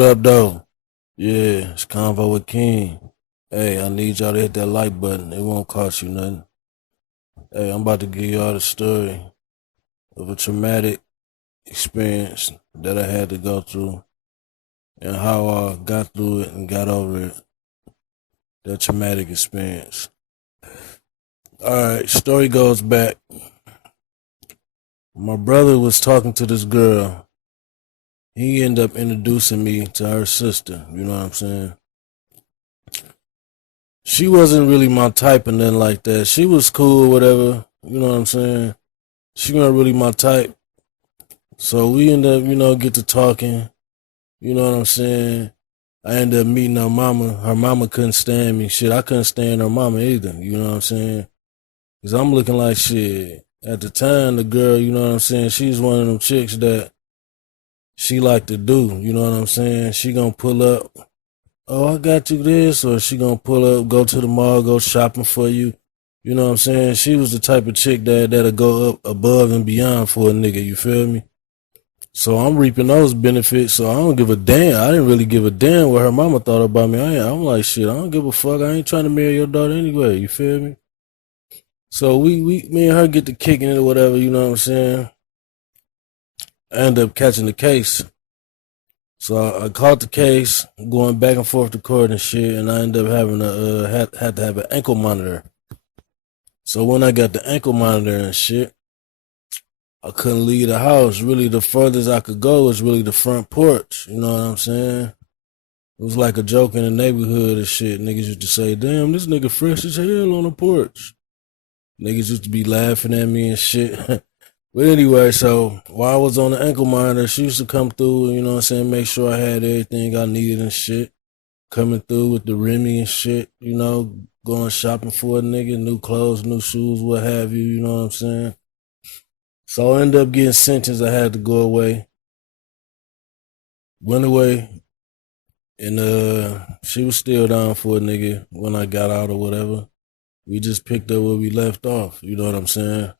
What up, though? Yeah, it's Convo with King. Hey, I need y'all to hit that like button. It won't cost you nothing. Hey, I'm about to give y'all the story of a traumatic experience that I had to go through and how I got through it and got over it. That traumatic experience. Alright, story goes back. My brother was talking to this girl. He ended up introducing me to her sister. You know what I'm saying? She wasn't really my type and nothing like that. She was cool, whatever. You know what I'm saying? She wasn't really my type. So we ended up, get to talking. You know what I'm saying? I ended up meeting her mama. Her mama couldn't stand me. Shit, I couldn't stand her mama either. You know what I'm saying? Because I'm looking like shit. At the time, the girl, you know what I'm saying? She's one of them chicks that she like to do. You know what I'm saying? She gonna pull up. Oh, I got you this, or she gonna pull up, go to the mall, go shopping for you. You know what I'm saying? She was the type of chick that'll go up above and beyond for a nigga, you feel me? So I'm reaping those benefits, so I don't give a damn. I didn't really give a damn what her mama thought about me. I'm like, shit, I don't give a fuck. I ain't trying to marry your daughter anyway, you feel me? So me and her get to kicking it or whatever, you know what I'm saying? I end up catching the case. So I caught the case, going back and forth to court and shit, and I ended up having had to have an ankle monitor. So when I got the ankle monitor and shit, I couldn't leave the house. Really, the furthest I could go was really the front porch. You know what I'm saying? It was like a joke in the neighborhood and shit. Niggas used to say, "Damn, this nigga fresh as hell on the porch." Niggas used to be laughing at me and shit. But anyway, so while I was on the ankle monitor, she used to come through, you know what I'm saying, make sure I had everything I needed and shit. Coming through with the Remy and shit, going shopping for a nigga, new clothes, new shoes, what have you, you know what I'm saying? So I ended up getting sentenced. I had to go away. Went away, and she was still down for a nigga when I got out or whatever. We just picked up where we left off, you know what I'm saying?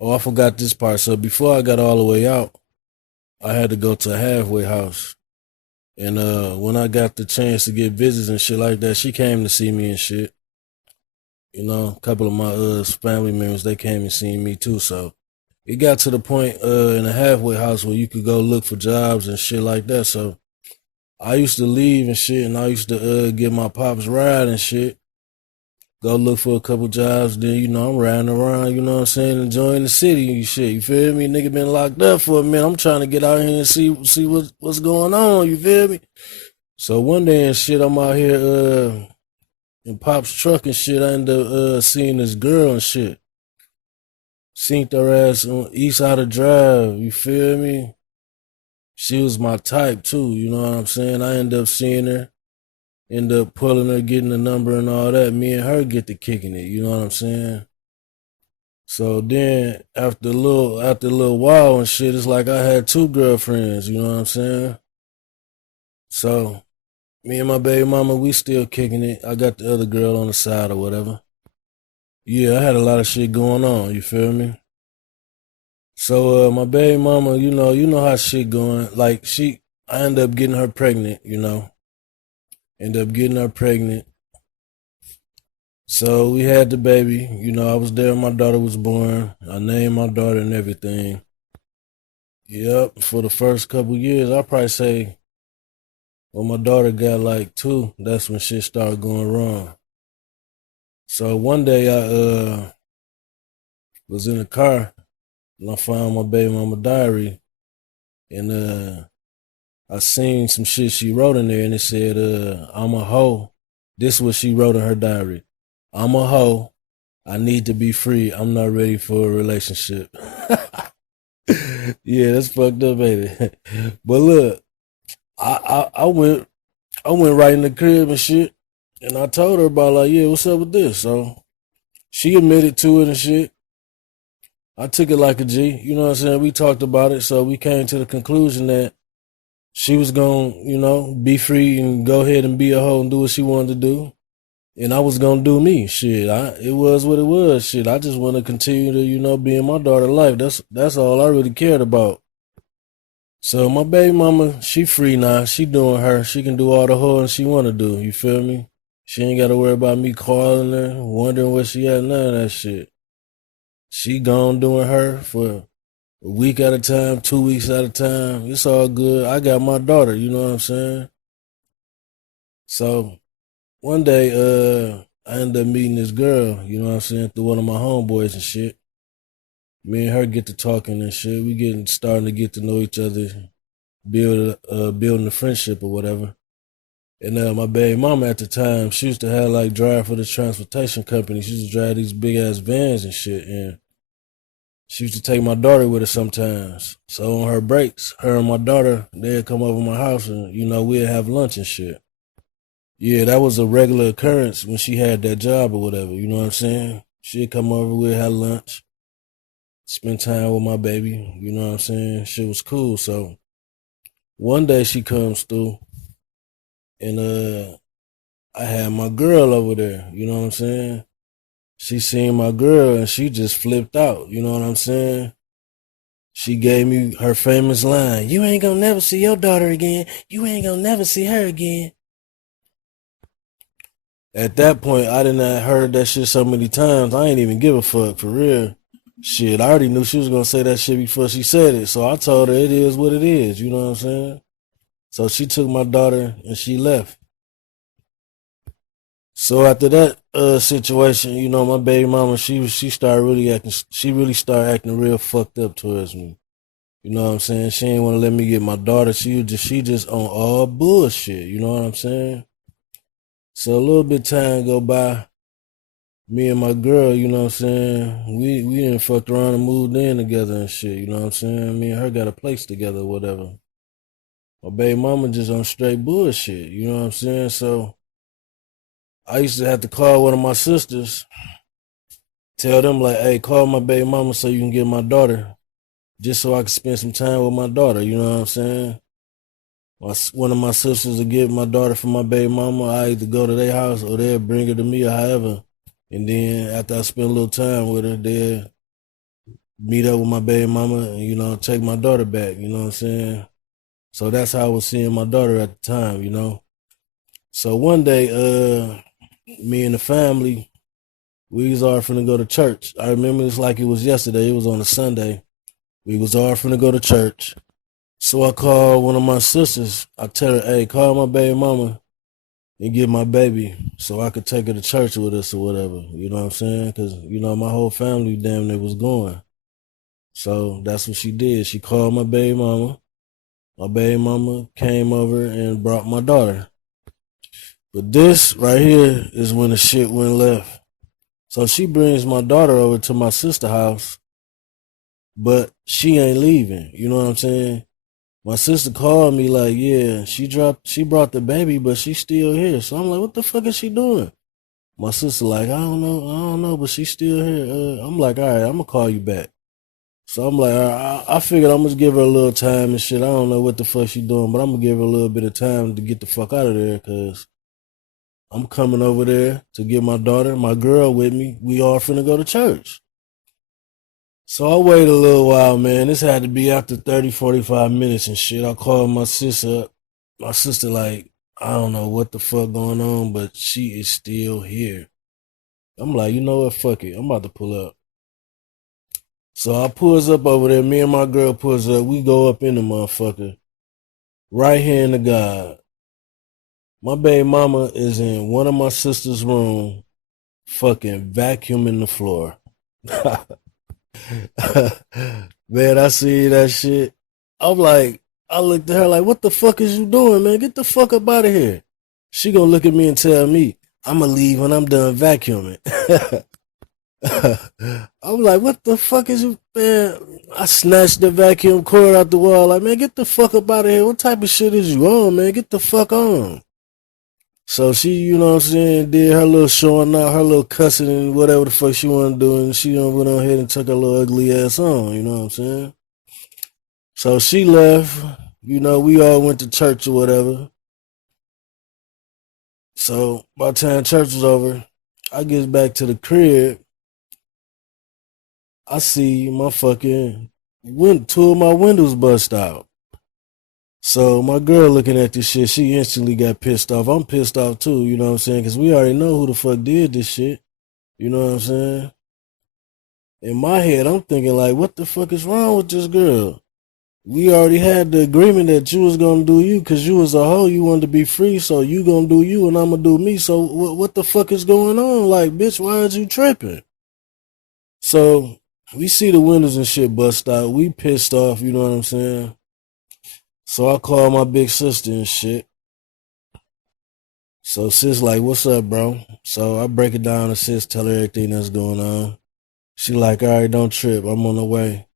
Oh, I forgot this part. So before I got all the way out, I had to go to a halfway house. And when I got the chance to get visits and shit like that, she came to see me and shit. A couple of my family members, they came and seen me too. So it got to the point in a halfway house where you could go look for jobs and shit like that. So I used to leave and shit, and I used to give my pops a ride and shit. Go look for a couple jobs, then, I'm riding around, you know what I'm saying, enjoying the city and shit, you feel me? Nigga been locked up for a minute. I'm trying to get out here and see what's going on, you feel me? So one day and shit, I'm out here in Pop's truck and shit. I ended up seeing this girl and shit. Seen her ass on East Side of Drive, you feel me? She was my type too, you know what I'm saying? I ended up seeing her. End up pulling her, getting the number and all that. Me and her get to kicking it, you know what I'm saying? So then after a little while and shit, it's like I had two girlfriends, you know what I'm saying? So me and my baby mama, we still kicking it. I got the other girl on the side or whatever. Yeah, I had a lot of shit going on, you feel me? So my baby mama, you know how shit going. Like I ended up getting her pregnant, Ended up getting her pregnant. So we had the baby. I was there when my daughter was born. I named my daughter and everything. Yep, for the first couple years, I'll probably say when my daughter got like 2, that's when shit started going wrong. So one day I was in the car and I found my baby mama diary, and I seen some shit she wrote in there, and it said, I'm a hoe. This is what she wrote in her diary. I'm a hoe. I need to be free. I'm not ready for a relationship. Yeah, that's fucked up, ain't it? But look, I went right in the crib and shit, and I told her about like, yeah, what's up with this? So she admitted to it and shit. I took it like a G, you know what I'm saying? We talked about it, so we came to the conclusion that she was gonna, be free and go ahead and be a hoe and do what she wanted to do. And I was gonna do me. Shit, it was what it was. Shit, I just want to continue to, be in my daughter's life. That's all I really cared about. So my baby mama, she free now. She doing her. She can do all the hoeing she want to do. You feel me? She ain't got to worry about me calling her, wondering where she at, none of that shit. She gone doing her for a week at a time, 2 weeks at a time. It's all good. I got my daughter, you know what I'm saying? So one day, I ended up meeting this girl, you know what I'm saying, through one of my homeboys and shit. Me and her get to talking and shit. We starting to get to know each other, building a friendship or whatever. And my baby mama at the time, she used to have like drive for the transportation company. She used to drive these big ass vans and shit. And she used to take my daughter with her sometimes. So on her breaks, her and my daughter, they'd come over my house and, we'd have lunch and shit. Yeah, that was a regular occurrence when she had that job or whatever. You know what I'm saying? She'd come over, we'd have lunch, spend time with my baby. You know what I'm saying? Shit was cool. So one day she comes through and I had my girl over there. You know what I'm saying? She seen my girl and she just flipped out. You know what I'm saying? She gave me her famous line, "You ain't gonna never see your daughter again. You ain't gonna never see her again." At that point, I didn't have heard that shit so many times. I ain't even give a fuck for real. Shit, I already knew she was gonna say that shit before she said it. So I told her it is what it is. You know what I'm saying? So she took my daughter and she left. So after that situation, my baby mama, she started really acting. She really started acting real fucked up towards me. You know what I'm saying? She ain't want to let me get my daughter. She just on all bullshit. You know what I'm saying? So a little bit time go by. Me and my girl, you know what I'm saying? We didn't fucked around and moved in together and shit. You know what I'm saying? Me and her got a place together or whatever. My baby mama just on straight bullshit. You know what I'm saying? So I used to have to call one of my sisters, tell them like, "Hey, call my baby mama so you can get my daughter, just so I can spend some time with my daughter." You know what I'm saying? One of my sisters will get my daughter from my baby mama. I either go to their house or they'll bring her to me or however. And then after I spend a little time with her, they'll meet up with my baby mama and, take my daughter back. You know what I'm saying? So that's how I was seeing my daughter at the time. So one day, me and the family, we was all finna go to church. I remember it's like it was yesterday. It was on a Sunday. We was all finna go to church. So I called one of my sisters. I tell her, "Hey, call my baby mama and get my baby so I could take her to church with us or whatever." You know what I'm saying? Because, my whole family damn near was going. So that's what she did. She called my baby mama. My baby mama came over and brought my daughter. But this right here is when the shit went left. So she brings my daughter over to my sister's house, but she ain't leaving. You know what I'm saying? My sister called me like, "Yeah, she brought the baby, but she's still here." So I'm like, "What the fuck is she doing?" My sister like, I don't know, but she's still here." I'm like, "All right, I'm gonna call you back." So I'm like, all right, I figured I'm gonna give her a little time and shit. I don't know what the fuck she doing, but I'm gonna give her a little bit of time to get the fuck out of there because I'm coming over there to get my daughter, my girl with me. We all finna go to church. So I waited a little while, man. This had to be after 30, 45 minutes and shit. I called my sister up. My sister like, I don't know what the fuck going on, but she is still here. I'm like, you know what? Fuck it. I'm about to pull up. So I pulls up over there. Me and my girl pulls up. We go up in the motherfucker. Right hand to God. My baby mama is in one of my sister's room, fucking vacuuming the floor. Man, I see that shit. I'm like, I looked at her like, "What the fuck is you doing, man? Get the fuck up out of here." She gonna look at me and tell me, "I'ma leave when I'm done vacuuming." I'm like, "What the fuck is you, man?" I snatched the vacuum cord out the wall. Like, "Man, get the fuck up out of here. What type of shit is you on, man? Get the fuck on." So she, you know what I'm saying, did her little showing out, her little cussing and whatever the fuck she wanted to do, and she went on ahead and took her little ugly ass on, you know what I'm saying? So she left, we all went to church or whatever. So by the time church was over, I get back to the crib, I see my fucking two of my windows bust out. So my girl looking at this shit, she instantly got pissed off. I'm pissed off too, you know what I'm saying? Because we already know who the fuck did this shit. You know what I'm saying? In my head, I'm thinking like, what the fuck is wrong with this girl? We already had the agreement that you was gonna do you because you was a hoe. You wanted to be free, so you gonna do you and I'm gonna do me. So what the fuck is going on? Like, bitch, why is you tripping? So we see the windows and shit bust out. We pissed off, you know what I'm saying? So I call my big sister and shit. So sis like, what's up, bro? So I break it down to sis, tell her everything that's going on. She like, all right, don't trip. I'm on the way.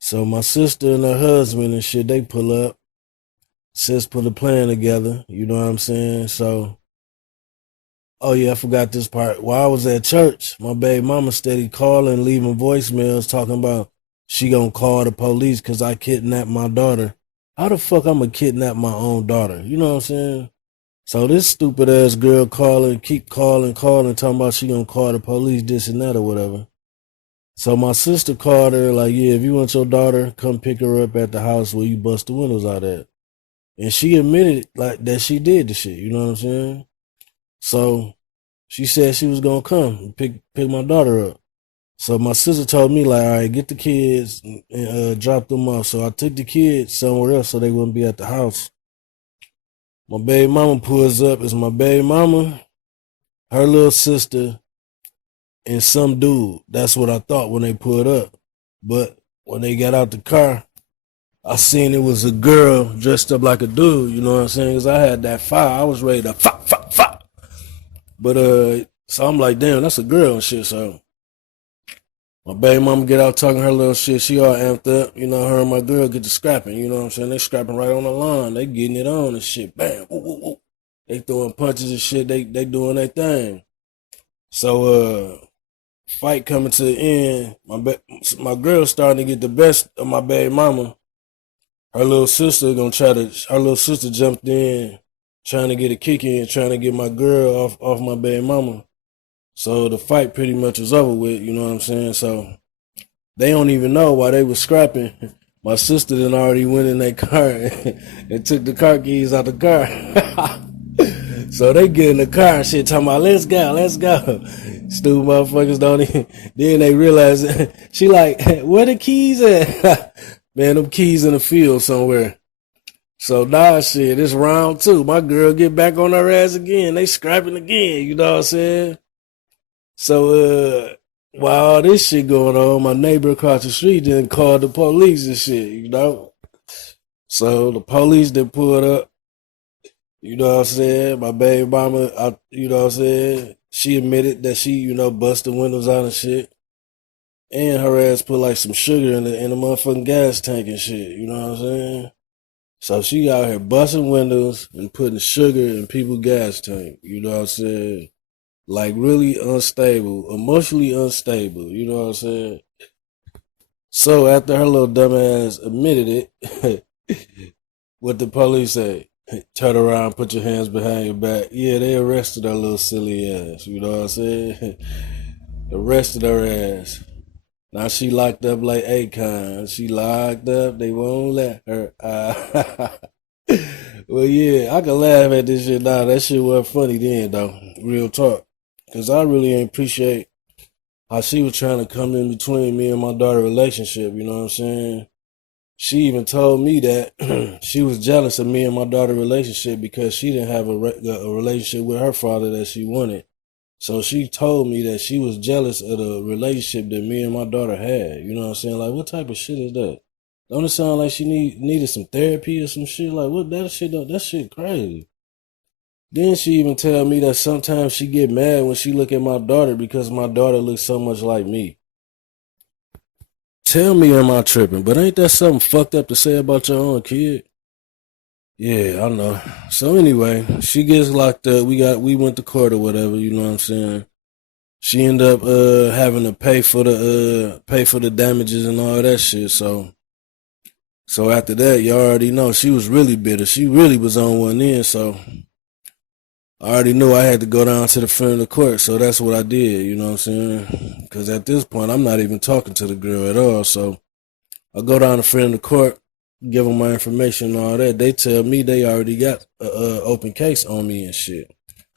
So my sister and her husband and shit, they pull up. Sis put a plan together, you know what I'm saying? So, oh yeah, I forgot this part. While I was at church, my baby mama steady calling, leaving voicemails talking about she gonna call the police because I kidnapped my daughter. How the fuck I'm gonna kidnap my own daughter? You know what I'm saying? So this stupid ass girl keep calling, talking about she gonna call the police, this and that or whatever. So my sister called her like, yeah, if you want your daughter, come pick her up at the house where you bust the windows out at. And she admitted like that she did the shit, you know what I'm saying? So she said she was gonna come and pick my daughter up. So my sister told me like, all right, get the kids and drop them off. So I took the kids somewhere else so they wouldn't be at the house. My baby mama pulls up. It's my baby mama, her little sister, and some dude. That's what I thought when they pulled up. But when they got out the car, I seen it was a girl dressed up like a dude, you know what I'm saying? Because I had that fire. I was ready to fuck. But, so I'm like, damn, that's a girl and shit. So my baby mama get out talking her little shit. She all amped up. You know, her and my girl get to scrapping, you know what I'm saying? They scrapping right on the line. They getting it on and shit. Bam, woo, woo, woo. They throwing punches and shit. They doing their thing. So, fight coming to the end. My girl starting to get the best of my baby mama. Her little sister jumped in, trying to get a kick in, trying to get my girl off my baby mama. So the fight pretty much was over with, you know what I'm saying? So they don't even know why they was scrapping. My sister then already went in their car and took the car keys out the car. So they get in the car and shit talking about, let's go. Stupid motherfuckers don't even. Then they realize, she like, where the keys at? Man, them keys in the field somewhere. So nah, shit, it's round two. My girl get back on her ass again. They scrapping again, you know what I'm saying? So, while all this shit going on, my neighbor across the street then called the police and shit, you know? So the police then pulled up, you know what I'm saying? My baby mama, you know what I'm saying? She admitted that she, you know, bust the windows out and shit. And her ass put like some sugar in the motherfucking gas tank and shit, you know what I'm saying? So she out here busting windows and putting sugar in people's gas tank, you know what I'm saying? Like really unstable, emotionally unstable, you know what I'm saying? So after her little dumbass admitted it, what the police say? Turn around, put your hands behind your back. Yeah, they arrested her little silly ass, you know what I'm saying? Arrested her ass. Now she locked up like Akon. She locked up, they won't let her out. Well, yeah, I can laugh at this shit now. That shit wasn't funny then, though. Real talk. Because I really ain't appreciate how she was trying to come in between me and my daughter's relationship, you know what I'm saying? She even told me that she was jealous of me and my daughter's relationship because she didn't have a relationship with her father that she wanted. So she told me that she was jealous of the relationship that me and my daughter had. You know what I'm saying? Like, what type of shit is that? Don't it sound like she needed some therapy or some shit? Like, what that shit crazy. Then she even tell me that sometimes she get mad when she look at my daughter because my daughter looks so much like me. Tell me, am I tripping? But ain't that something fucked up to say about your own kid? Yeah, I know. So anyway, she gets locked up. We went to court or whatever, you know what I'm saying? She ended up having to pay for the damages and all that shit. So after that, you already know she was really bitter. She really was on one end, so I already knew I had to go down to the front of the court, so that's what I did, you know what I'm saying? Because at this point, I'm not even talking to the girl at all, so I go down to front of the court. give them my information and all that. They tell me they already got a open case on me and shit.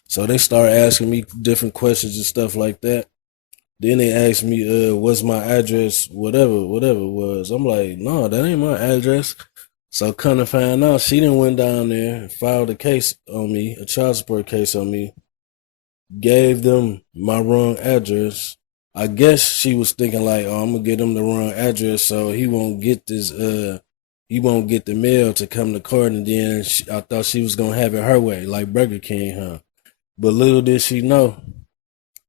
So they start asking me different questions and stuff like that. Then they asked me, what's my address, whatever it was. I'm like, no, that ain't my address. So kind of find out she done went down there and filed a case on me, a child support case on me, gave them my wrong address. I guess she was thinking like, oh, I'm gonna get him the wrong address so he won't get this, he won't get the mail to come to court. And then I thought she was gonna have it her way, like Burger King, huh? But little did she know,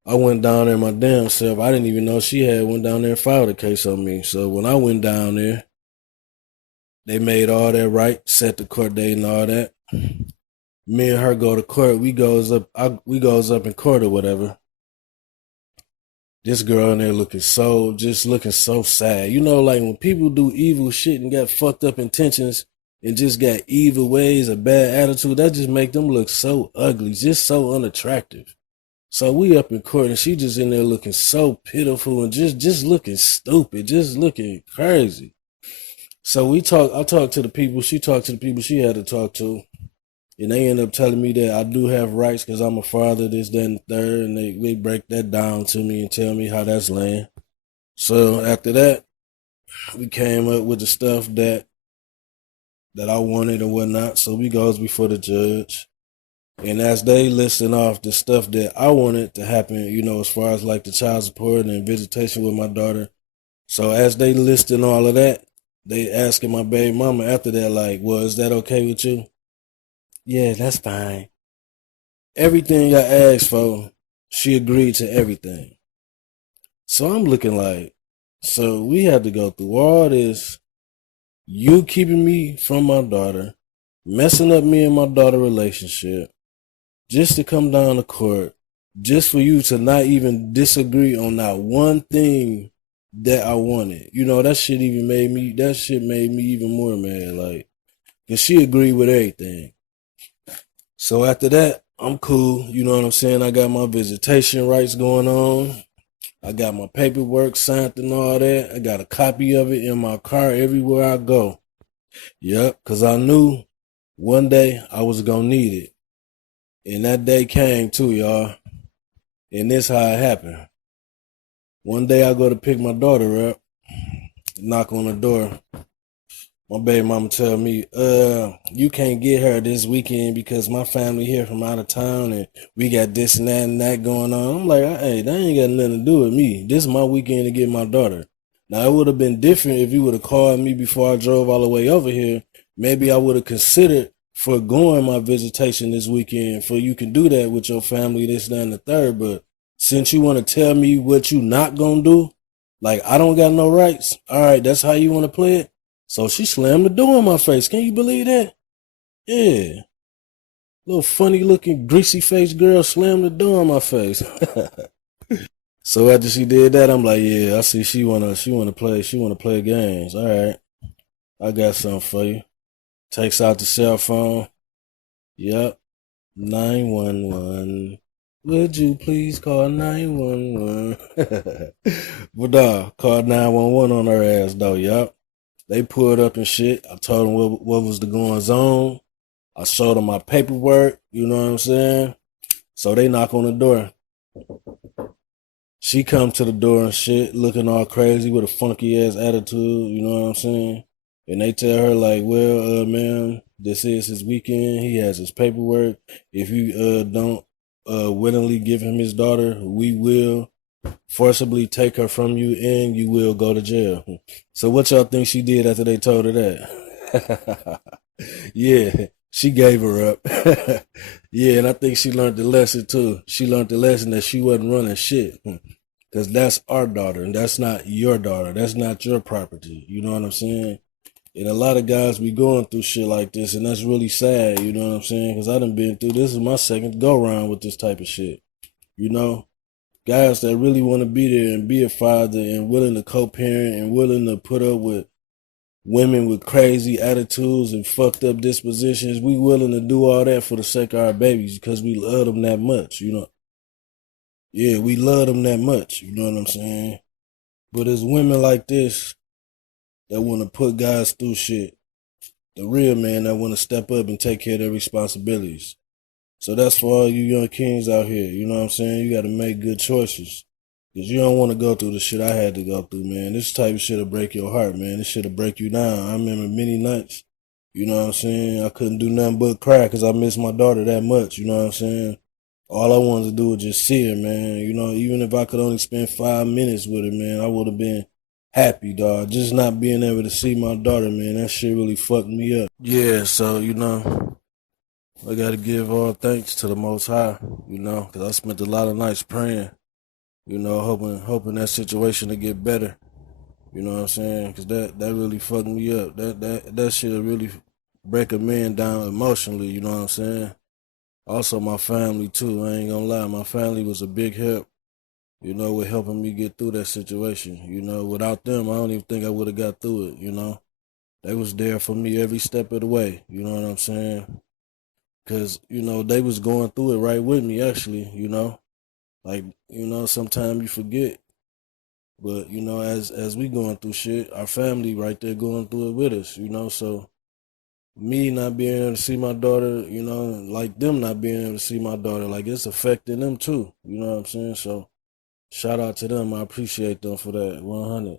I went down there my damn self. I didn't even know she had went down there and filed a case on me. So when I went down there, they made all that right, set the court date and all that. Me and her go to court. We goes up in court or whatever. This girl in there looking so sad. You know, like when people do evil shit and got fucked up intentions and just got evil ways, a bad attitude, that just make them look so ugly, just so unattractive. So we up in court and she just in there looking so pitiful and just looking stupid, just looking crazy. So I talked to the people, she talked to the people she had to talk to. And they end up telling me that I do have rights because I'm a father, this, that, and the third. And they break that down to me and tell me how that's laying. So after that, we came up with the stuff that I wanted and whatnot. So we goes before the judge. And as they listing off the stuff that I wanted to happen, you know, as far as like the child support and visitation with my daughter. So as they listing all of that, they asking my baby mama after that, like, well, is that okay with you? Yeah, that's fine. Everything I asked for, she agreed to everything. So I'm looking like, so we had to go through all this, you keeping me from my daughter, messing up me and my daughter relationship, just to come down to court, just for you to not even disagree on not one thing that I wanted. You know, that shit made me even more mad, like, because she agreed with everything. So after that, I'm cool. You know what I'm saying? I got my visitation rights going on. I got my paperwork signed and all that. I got a copy of it in my car everywhere I go. Yep, because I knew one day I was going to need it. And that day came too, y'all. And this how it happened. One day I go to pick my daughter up, knock on the door. My baby mama tell me, you can't get her this weekend because my family here from out of town and we got this and that going on. I'm like, hey, that ain't got nothing to do with me. This is my weekend to get my daughter. Now, it would have been different if you would have called me before I drove all the way over here. Maybe I would have considered forgoing my visitation this weekend, for you can do that with your family, this, that, and the third. But since you want to tell me what you not going to do, like I don't got no rights, all right, that's how you want to play it? So she slammed the door in my face. Can you believe that? Yeah. Little funny looking greasy faced girl slammed the door in my face. So after she did that, I'm like, yeah, I see she wanna play games. All right. I got something for you. Takes out the cell phone. Yep. 911. Would you please call 911? But called 911 on her ass though, yep. They pulled up and shit. I told them what was the goings on. I showed them my paperwork, you know what I'm saying? So they knock on the door. She come to the door and shit, looking all crazy with a funky ass attitude, you know what I'm saying? And they tell her like, well, ma'am, this is his weekend. He has his paperwork. If you don't willingly give him his daughter, we will forcibly take her from you and you will go to jail. So what y'all think she did after they told her that? Yeah, she gave her up. Yeah, and I think she learned the lesson too. She learned the lesson that she wasn't running shit. Because that's our daughter and that's not your daughter. That's not your property. You know what I'm saying? And a lot of guys be going through shit like this, and that's really sad, you know what I'm saying? Because I done been through, this is my second go-round with this type of shit, you know? Guys that really want to be there and be a father and willing to co-parent and willing to put up with women with crazy attitudes and fucked up dispositions, we willing to do all that for the sake of our babies because we love them that much, you know? Yeah, we love them that much, you know what I'm saying? But it's women like this that want to put guys through shit. the real men that want to step up and take care of their responsibilities. So that's for all you young kings out here. You know what I'm saying? You got to make good choices. Because you don't want to go through the shit I had to go through, man. This type of shit will break your heart, man. This shit will break you down. I remember many nights, you know what I'm saying? I couldn't do nothing but cry because I missed my daughter that much, you know what I'm saying? All I wanted to do was just see her, man. You know, even if I could only spend 5 minutes with her, man, I would have been happy, dog. Just not being able to see my daughter, man, that shit really fucked me up. Yeah, so, you know, I got to give all thanks to the Most High, you know, because I spent a lot of nights praying, you know, hoping that situation to get better. You know what I'm saying? Because that really fucked me up. That shit really break a man down emotionally. You know what I'm saying? Also, my family too. I ain't gonna lie, my family was a big help. You know, with helping me get through that situation. You know, without them, I don't even think I would have got through it. You know, they was there for me every step of the way. You know what I'm saying? Because you know they was going through it right with me. Actually, you know, like you know, sometimes you forget. But you know, as we going through shit, our family right there going through it with us, you know. So me not being able to see my daughter, you know, like them not being able to see my daughter, like it's affecting them too. You know what I'm saying? So shout out to them. I appreciate them for that. 100.